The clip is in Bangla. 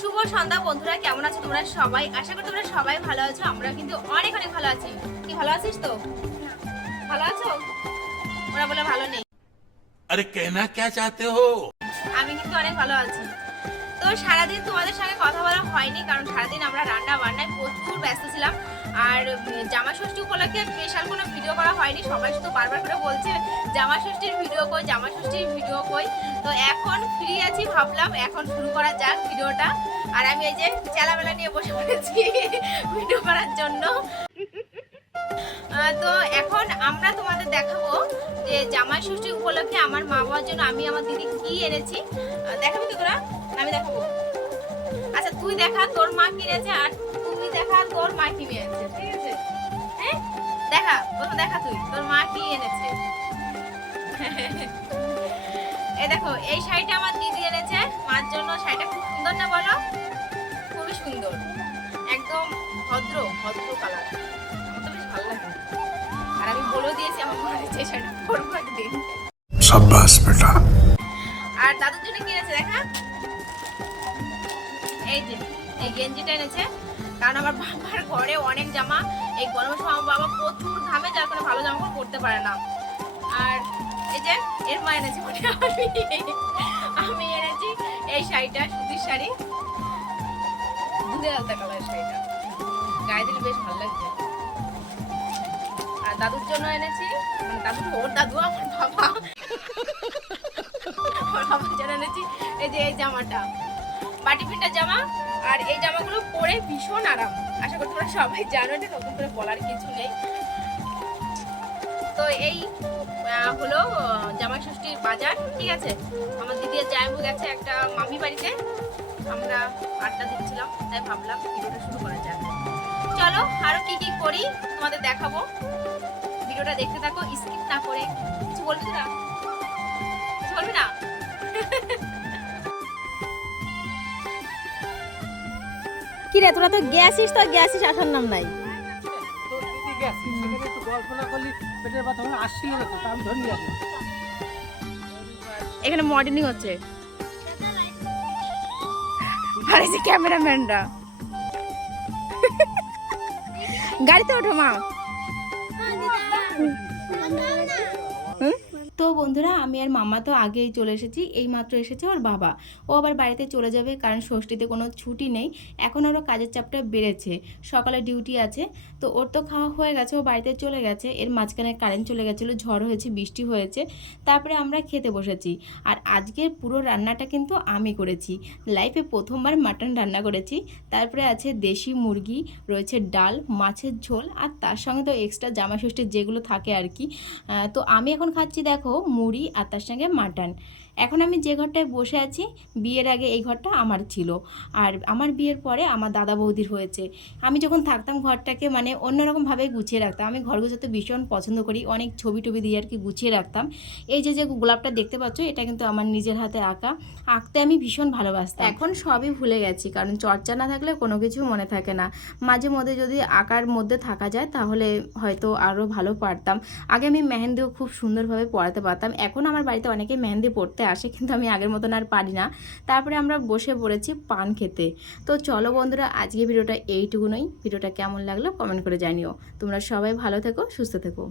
শুভ সন্ধ্যা বন্ধুরা, কেমন আছো তোমরা সবাই? আশা করি তোমরা সবাই ভালো আছো। আমরা কিন্তু অনেক অনেক ভালো আছি। কি ভালো আছিস তো? ভালো আছো? ওরা বলে ভালো নেই। अरे कहना क्या चाहते हो? আমি কিন্তু অনেক ভালো আছি। তো সারাদিন তোমাদের সঙ্গে কথা বলা হয়নি, কারণ সারাদিন আমরা রান্না বান্নায় প্রচুর ব্যস্ত ছিলাম। আর জামা ষষ্ঠী উপলক্ষে স্পেশাল কোনো ভিডিও করা হয়নি। সবাই শুধু বারবার করে বলছে জামা ষষ্ঠীর ভিডিও কই, জামা ষষ্ঠীর ভিডিও কই। তো এখন ফ্রি আছি, ভাবলাম এখন শুরু করা যাক ভিডিওটা। আর আমি এই যে চেলাবেলা নিয়ে বসে পড়েছি ভিডিও করার জন্য। তো এখন আমরা তোমাদের দেখাবো যে জামাই ষষ্ঠী উপলক্ষে আমার মা বাবার জন্য আমি আমার দিদি কি এনেছি। দেখাবি তো তোরা? আমি দেখাবো। আচ্ছা তুই দেখা তোর মা কি এনেছে, আর তুই দেখা তোর মা কি এনেছে, ঠিক আছে? হ্যাঁ দেখা, প্রথম দেখা তুই তোর মা কি এনেছে। এই দেখো, এই শাড়িটা আমার দিদি এনেছে মার জন্য। শাড়িটা খুব সুন্দর না বলো? খুবই সুন্দর, একদম ভদ্র ভদ্র কালার। আমার তো বেশ ভালো লাগে। আর আমি বলেও দিয়েছি আমার মনে হচ্ছে এই শাড়িটা পরবো একদিন। शाबाश बेटा। আর দাদুর জন্য কি এনেছে দেখা, এই যে এই গেঞ্জিটা এনেছে। কারণ আমার বাবার ঘরে অনেক জামা, এই গরমের সময় আমার বাবা প্রচুর ঘামে, যার কারণে ভালো জামা পরতে পারে না। আর এই যে এর মা এনেছে, মানে আমি এনেছি এই শাড়িটা, সুতির শাড়ি, দুধে আলতা কালার শাড়িটা, গায়ে দিলে বেশ ভালো লাগছে। আর দাদুর জন্য এনেছি, মানে দাদু ওর দাদু আমার বাবা, আমার বাবার জন্য এনেছি এই যে এই জামাটা, বাটি প্রিন্টের জামা। আর এই জামাগুলো পরে ভীষণ আরাম, আশা করি তোমরা সবাই জানো, এটা নতুন করে বলার কিছু নেই। তো এই হলো জামাই ষষ্ঠীর বাজার, ঠিক আছে? আমার দিদি জামাইবু গেছে একটা মামি বাড়িতে, আমরা আড্ডা দিচ্ছিলাম, তাই ভাবলাম ভিডিওটা শুরু করা যাক। চলো আরো কি কি করি তোমাদের দেখাবো, ভিডিওটা দেখতে থাকো স্কিপ না করে। কিছু বলবি না? কিছু বলবি না? কি রে, তোরা তো গেছিস, তো গেছিস, আসার নাম নাই। এখানে মডেলিং হচ্ছে, আর এই যে ক্যামেরাম্যানরা। গাড়িতে ওঠো মা। তো বন্ধুরা, আমি আর মামা তো আগেই চলে এসেছি, এই মাত্র এসেছে ওর বাবা। ও আবার বাড়িতে চলে যাবে, কারণ ষষ্ঠীতে কোনো ছুটি নেই। এখন ওরও কাজের চাপটা বেড়েছে, সকালে ডিউটি আছে। তো ওর তো খাওয়া হয়ে গেছে, ও বাড়িতে চলে গেছে। এর মাঝখানে কারেন্ট চলে গেছিলো, ঝড় হয়েছে, বৃষ্টি হয়েছে, তারপরে আমরা খেতে বসেছি। আর আজকের পুরো রান্নাটা কিন্তু আমি করেছি, লাইফে প্রথমবার মাটন রান্না করেছি। তারপরে আছে দেশি মুরগি, রয়েছে ডাল, মাছের ঝোল, আর তার সঙ্গে তো এক্সট্রা জামাই ষষ্ঠীর যেগুলো থাকে আর কি। তো আমি এখন খাচ্ছি দেখো মুড়ি, আর তার সঙ্গে মাটন। এখন আমি যে ঘরটায় বসে আছি, বিয়ের আগে এই ঘরটা আমার ছিল, আর আমার বিয়ের পরে আমার দাদা বৌদির হয়েছে। আমি যখন থাকতাম ঘরটাকে মানে অন্যরকমভাবে গুছিয়ে রাখতাম। আমি ঘর গুছাতে ভীষণ পছন্দ করি, অনেক ছবি টবি দিয়ে আর কি গুছিয়ে রাখতাম। এই যে যে গোলাপটা দেখতে পাচ্ছ, এটা কিন্তু আমার নিজের হাতে আঁকা, আঁকতে আমি ভীষণ ভালোবাসতাম। এখন সবই ভুলে গেছি, কারণ চর্চা না থাকলে কোনো কিছু মনে থাকে না। মাঝে মধ্যে যদি আঁকার মধ্যে থাকা যায় তাহলে হয়তো আরও ভালো পারতাম। আগে আমি মেহেন্দিও খুব সুন্দরভাবে পড়াতে পারতাম। এখন আমার বাড়িতে অনেকে মেহেন্দি পড়তে আসে, কিন্তু আমি আগের মতন আর পারি না। তারপরে আমরা বসে পড়েছি পান খেতে। তো চলো বন্ধুরা, আজকে ভিডিওটা এইটুকুনই। ভিডিওটা কেমন লাগলো কমেন্ট করে জানিও। তোমরা সবাই ভালো থেকো, সুস্থ থেকো।